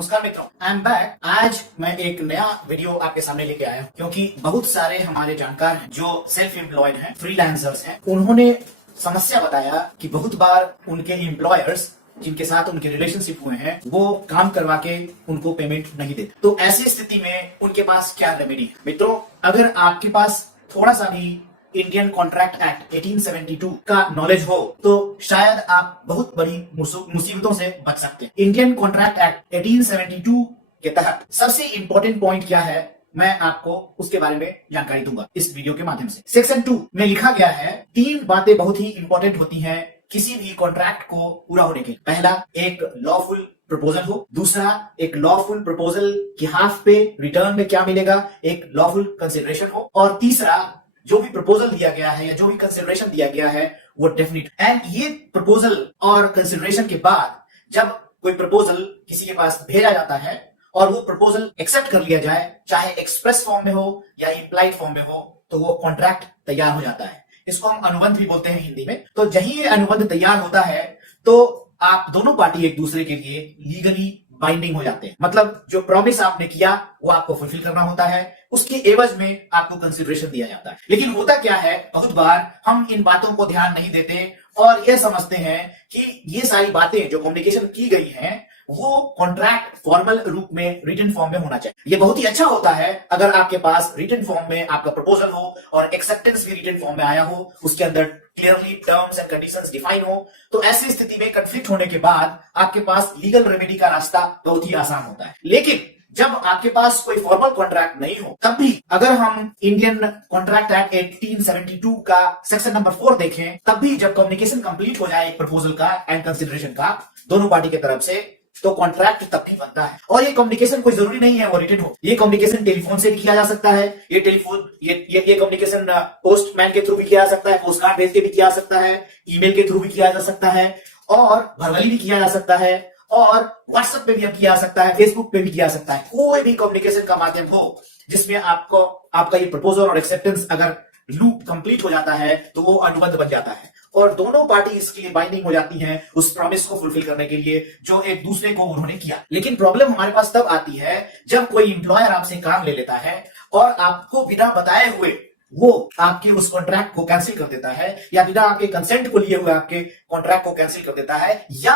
नमस्कार मित्रों, I am back. आज मैं एक नया वीडियो आपके सामने लेके आया हूं क्योंकि बहुत सारे हमारे जानकार हैं जो सेल्फ एम्प्लॉयड हैं, फ्रीलांसर्स हैं। उन्होंने समस्या बताया कि बहुत बार उनके एम्प्लॉयर्स जिनके साथ उनके रिलेशनशिप हुए हैं वो काम करवा के उनको पेमेंट नहीं देते। तो ऐसी स्थिति में उनके पास क्या रेमेडी है? मित्रों, अगर आपके पास थोड़ा सा भी इंडियन कॉन्ट्रैक्ट एक्ट 1872 का नॉलेज हो तो शायद आप बहुत बड़ी मुसीबतों से बच सकते हैं। इंडियन कॉन्ट्रैक्ट एक्ट 1872 के तहत सबसे इंपॉर्टेंट पॉइंट क्या है, मैं आपको उसके बारे में जानकारी दूंगा इस वीडियो के माध्यम से। सेक्शन 2 में लिखा गया है 3 बातें बहुत ही इंपॉर्टेंट होती हैं किसी भी कॉन्ट्रैक्ट को पूरा होने के लिए। पहला, एक लॉफुल प्रपोजल हो। दूसरा, एक लॉफुल प्रपोजल के हाफ पे रिटर्न में क्या मिलेगा, एक लॉफुल कंसिडरेशन हो। और तीसरा, जो भी प्रपोजल दिया गया है या जो भी कंसिडरेशन दिया गया है वो डेफिनेट। एंड ये प्रपोजल और कंसिडरेशन के बाद जब कोई प्रपोजल किसी के पास भेजा जाता है और वो प्रपोजल एक्सेप्ट कर लिया जाए, चाहे एक्सप्रेस फॉर्म में हो या इंप्लाइड फॉर्म में हो, तो वो कॉन्ट्रैक्ट तैयार हो जाता है। इसको हम अनुबंध भी बोलते हैं हिंदी में। तो जहीं ये अनुबंध तैयार होता है तो आप दोनों पार्टी एक दूसरे के लिए लीगली बाइंडिंग हो जाते हैं। मतलब जो प्रॉमिस आपने किया वो आपको फुलफिल करना होता है, उसके एवज में आपको कंसिडरेशन दिया जाता है। लेकिन होता क्या है, बहुत बार हम इन बातों को ध्यान नहीं देते और यह समझते हैं कि ये सारी बातें जो कम्युनिकेशन की गई हैं वो कॉन्ट्रैक्ट फॉर्मल रूप में रिटन फॉर्म में होना चाहिए। ये बहुत ही अच्छा होता है अगर आपके पास रिटन फॉर्म में आपका प्रपोजल हो और एक्सेप्टेंस भी रिटन फॉर्म में आया हो, उसके अंदर clearly terms and conditions define हो। तो ऐसी स्थिति में कंफ्लिक्ट होने के बाद आपके पास लीगल रेमेडी का रास्ता बहुत ही आसान होता है। लेकिन जब आपके पास कोई फॉर्मल कॉन्ट्रैक्ट नहीं हो तब भी अगर हम इंडियन कॉन्ट्रैक्ट एक्ट 1872 का सेक्शन नंबर 4 देखें, तब भी जब कम्युनिकेशन कंप्लीट हो जाए एक प्रपोजल का एंड कंसिडरेशन का दोनों पार्टी की तरफ से, तो कॉन्ट्रैक्ट तब भी बनता है। और ये कम्युनिकेशन कोई जरूरी नहीं है वो रिटन हो। ये कम्युनिकेशन टेलीफोन से भी किया जा सकता है, ये कम्युनिकेशन पोस्टमैन के थ्रू भी किया जा सकता है, पोस्ट कार्ड भेज के भी किया जा सकता है, ईमेल के थ्रू भी किया जा सकता है, और वर्बली भी किया जा सकता है, और व्हाट्सएप पे भी किया जा सकता है, फेसबुक पे भी किया जा सकता है। कोई भी कम्युनिकेशन का माध्यम हो जिसमें आपको आपका ये प्रपोजल और एक्सेप्टेंस अगर लूप कंप्लीट हो जाता है तो वो अनुबंध बन जाता है और दोनों पार्टी इसके लिए बाइंडिंग हो जाती हैं उस प्रॉमिस को फुलफिल करने के लिए जो एक दूसरे को उन्होंने किया। लेकिन प्रॉब्लम हमारे पास तब आती है जब कोई एम्प्लॉयर आपसे काम ले लेता है और आपको बिना बताए हुए वो आपके उस कॉन्ट्रैक्ट को कैंसिल कर देता है, या बिना आपके कंसेंट को लिए हुए आपके कॉन्ट्रैक्ट को कैंसिल कर देता है, या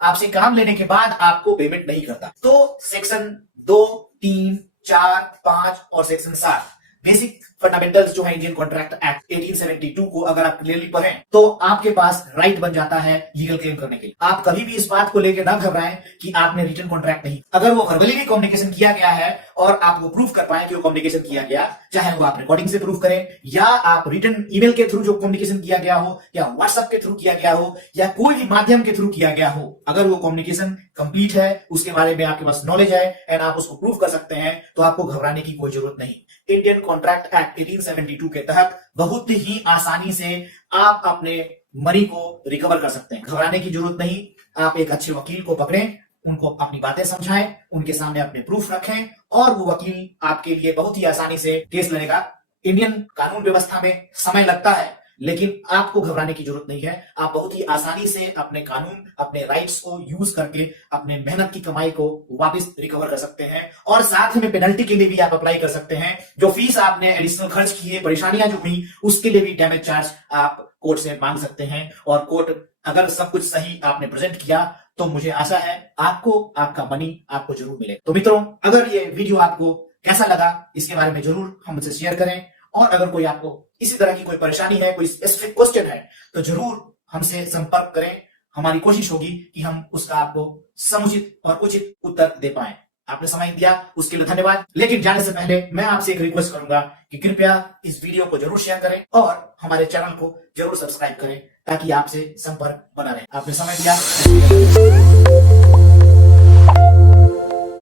आपसे काम लेने के बाद आपको पेमेंट नहीं करता। तो सेक्शन 2, 3, 4, 5 और सेक्शन 7 बेसिक फंडामेंटल्स जो है इंडियन कॉन्ट्रैक्ट एक्ट 1872 को अगर आप क्लियरली पढ़ें तो आपके पास राइट बन जाता है लीगल क्लेम करने के लिए। आप कभी भी इस बात को लेकर ना घबराएं कि आपने रिटन कॉन्ट्रैक्ट नहीं, अगर वो वर्बली भी कम्युनिकेशन किया गया है और आप वो प्रूफ कर पाए कि वो कम्युनिकेशन किया गया, चाहे वो आप रिकॉर्डिंग से प्रूफ करें या आप रिटन ईमेल के थ्रू जो कम्युनिकेशन किया गया हो या व्हाट्सएप के थ्रू किया गया हो या कोई भी माध्यम के थ्रू किया गया हो, अगर वो कम्युनिकेशन कंप्लीट है, उसके बारे में आपके पास नॉलेज है एंड आप उसको प्रूफ कर सकते हैं, तो आपको घबराने की कोई जरूरत नहीं। इंडियन कॉन्ट्रैक्ट एक्ट 1872 के तहत बहुत ही आसानी से आप अपने मनी को रिकवर कर सकते हैं। घबराने की जरूरत नहीं। आप एक अच्छे वकील को पकड़ें, उनको अपनी बातें समझाएं, उनके सामने अपने प्रूफ रखें और वो वकील आपके लिए बहुत ही आसानी से केस लड़ेगा। इंडियन कानून व्यवस्था में समय लगता है लेकिन आपको घबराने की जरूरत नहीं है। आप बहुत ही आसानी से अपने कानून, अपने राइट्स को यूज करके अपने मेहनत की कमाई को वापस रिकवर कर सकते हैं और साथ में पेनल्टी के लिए भी आप अप्लाई कर सकते हैं। जो फीस आपने एडिशनल खर्च किए, परेशानियां जो हुई, उसके लिए भी डैमेज चार्ज आप कोर्ट से मांग सकते हैं और कोर्ट अगर सब कुछ सही आपने प्रेजेंट किया तो मुझे आशा है आपको आपका मनी आपको जरूर मिले। तो मित्रों, अगर ये वीडियो आपको कैसा लगा इसके बारे में जरूर हमसे शेयर करें और अगर कोई आपको इसी तरह की कोई परेशानी है, कोई स्पेसिफिक क्वेश्चन है तो जरूर हमसे संपर्क करें। हमारी कोशिश होगी कि हम उसका आपको समुचित और उचित उत्तर दे पाएं। आपने समय दिया उसके लिए धन्यवाद। लेकिन जाने से पहले मैं आपसे एक रिक्वेस्ट करूंगा कि कृपया इस वीडियो को जरूर शेयर करें और हमारे चैनल को जरूर सब्सक्राइब करें ताकि आपसे संपर्क बना रहे। आपने समय दिया।